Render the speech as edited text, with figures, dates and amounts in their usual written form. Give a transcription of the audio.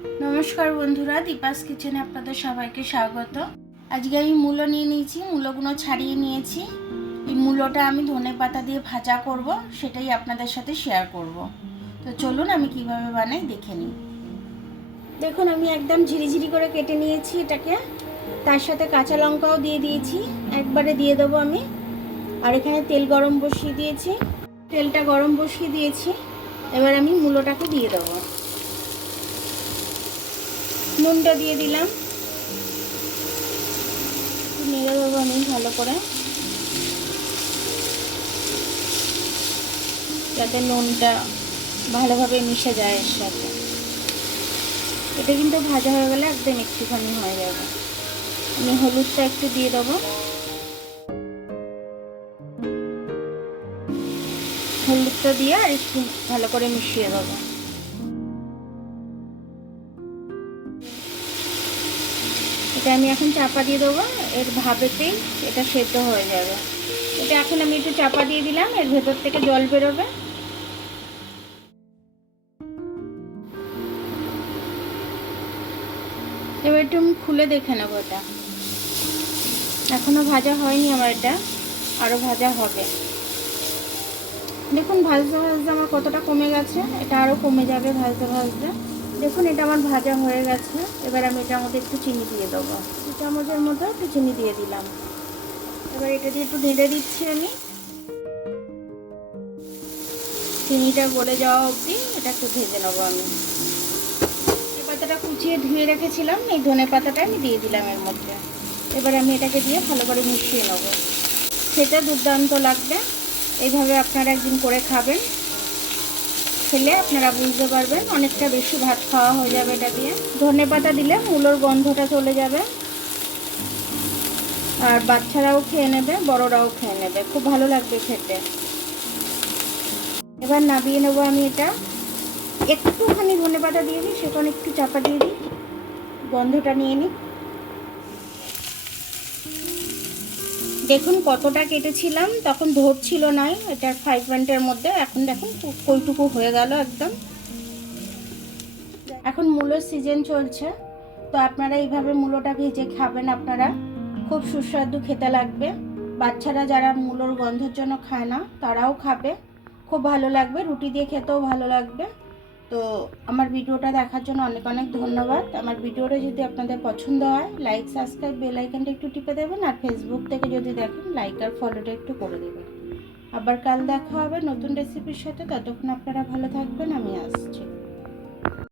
নমস্কার বন্ধুরা, দীপাস কিচেনে আপনাদের সবাইকে স্বাগত। আজকে আমি মূলো নিয়ে নিয়েছি, মূলোগুলো ছাড়িয়ে নিয়েছি। এই মূলোটা আমি ধনেপাতা দিয়ে ভাজা করব, সেটাই আপনাদের সাথে শেয়ার করব। তো চলুন আমি কিভাবে বানাই দেখে নিই। দেখুন আমি একদম ঝিরিঝিরি করে কেটে নিয়েছি এটাকে, তার সাথে কাঁচা লঙ্কাও দিয়ে দিয়েছি, একবারে দিয়ে দেবো আমি। আর এখানে তেল গরম বসিয়ে দিয়েছি, তেলটা গরম বসিয়ে দিয়েছি। এবার আমি মূলোটাকে দিয়ে দেবো, নুনটা দিয়ে দিলাম, নেড়ে দেবো আমি ভালো করে যাতে নুনটা ভালোভাবে মিশে যায় এর সাথে। এটা কিন্তু ভাজা হয়ে গেলে একদম একটুখানি হয়ে যাবে। আমি হলুদটা একটু দিয়ে দেবো, হলুদটা দিয়ে আর একটু ভালো করে মিশিয়ে দেবো। এটা আমি এখন চাপা দিয়ে দেবো, এর ভাবেতেই এটা সেদ্ধ হয়ে যাবে। এটা এখন আমি একটু চাপা দিয়ে দিলাম, এর ভেতর থেকে জল বেরোবে। এবার একটু আমি খুলে দেখে নেবো। এটা এখনো ভাজা হয়নি আমার, এটা আরও ভাজা হবে। দেখুন ভাজতে ভাজতে আমার কতটা কমে গেছে, এটা আরও কমে যাবে ভাজতে ভাজতে। দেখুন এটা আমার ভাজা হয়ে গেছে। এবার আমি এটার মধ্যে একটু চিনি দিয়ে দেবো, 2 চামচের মতো একটু চিনি দিয়ে দিলাম। এবার এটা দিয়ে একটু নেড়ে দিচ্ছি আমি, চিনিটা গলে যাওয়া অবধি এটা একটু ভেজে নেবো আমি। ধনে পাতাটা কুচিয়ে ধুয়ে রেখেছিলাম, এই ধনে পাতাটা আমি দিয়ে দিলাম এর মধ্যে। এবার আমি এটাকে দিয়ে ভালো করে মিশিয়ে নেবো। খেতে দুর্দান্ত লাগবে, এইভাবে আপনারা একদিন করে খাবেন, খেলে আপনারা বুঝতে পারবেন অনেকটা বেশি ভাত খাওয়া হয়ে যাবে এটা দিয়ে। ধনেপাতা দিলে মূলোর গন্ধটা চলে যাবে, আর বাচ্চারাও খেয়ে নেবে, বড়রাও খেয়ে নেবে, খুব ভালো লাগবে খেতে। এবার নামিয়ে নেবো আমি এটা। একটুখানি ধনেপাতা দিয়ে দিই, সেখানে একটু চাপা দিয়ে দিই, গন্ধটা নিয়ে নিই। দেখুন কতটা কেটেছিলাম, তখন ধরছিল না এটার 5 মিনিটের মধ্যে। এখন দেখুন কইটুকু হয়ে গেল একদম। এখন মূলোর সিজন চলছে, তো আপনারা এইভাবে মূলোটা ভেজে খাবেন, আপনারা খুব সুস্বাদু খেতে লাগবে। বাচ্চারা যারা মূলোর গন্ধের জন্য খায় না তারাও খাবে, খুব ভালো লাগবে, রুটি দিয়ে খেতেও ভালো লাগবে। তো আমার ভিডিওটা দেখার জন্য অনেক অনেক ধন্যবাদ। আমার ভিডিওটা যদি আপনাদের পছন্দ হয়, লাইক, সাবস্ক্রাইব, বেল আইকনটা একটু টিপে দেবেন। আর ফেসবুক থেকে যদি দেখেন, লাইক আর ফলোটা একটু করে দেবেন। আবার কাল দেখা হবে নতুন রেসিপির সাথে। ততক্ষণ আপনারা ভালো থাকবেন, আমি আসছি।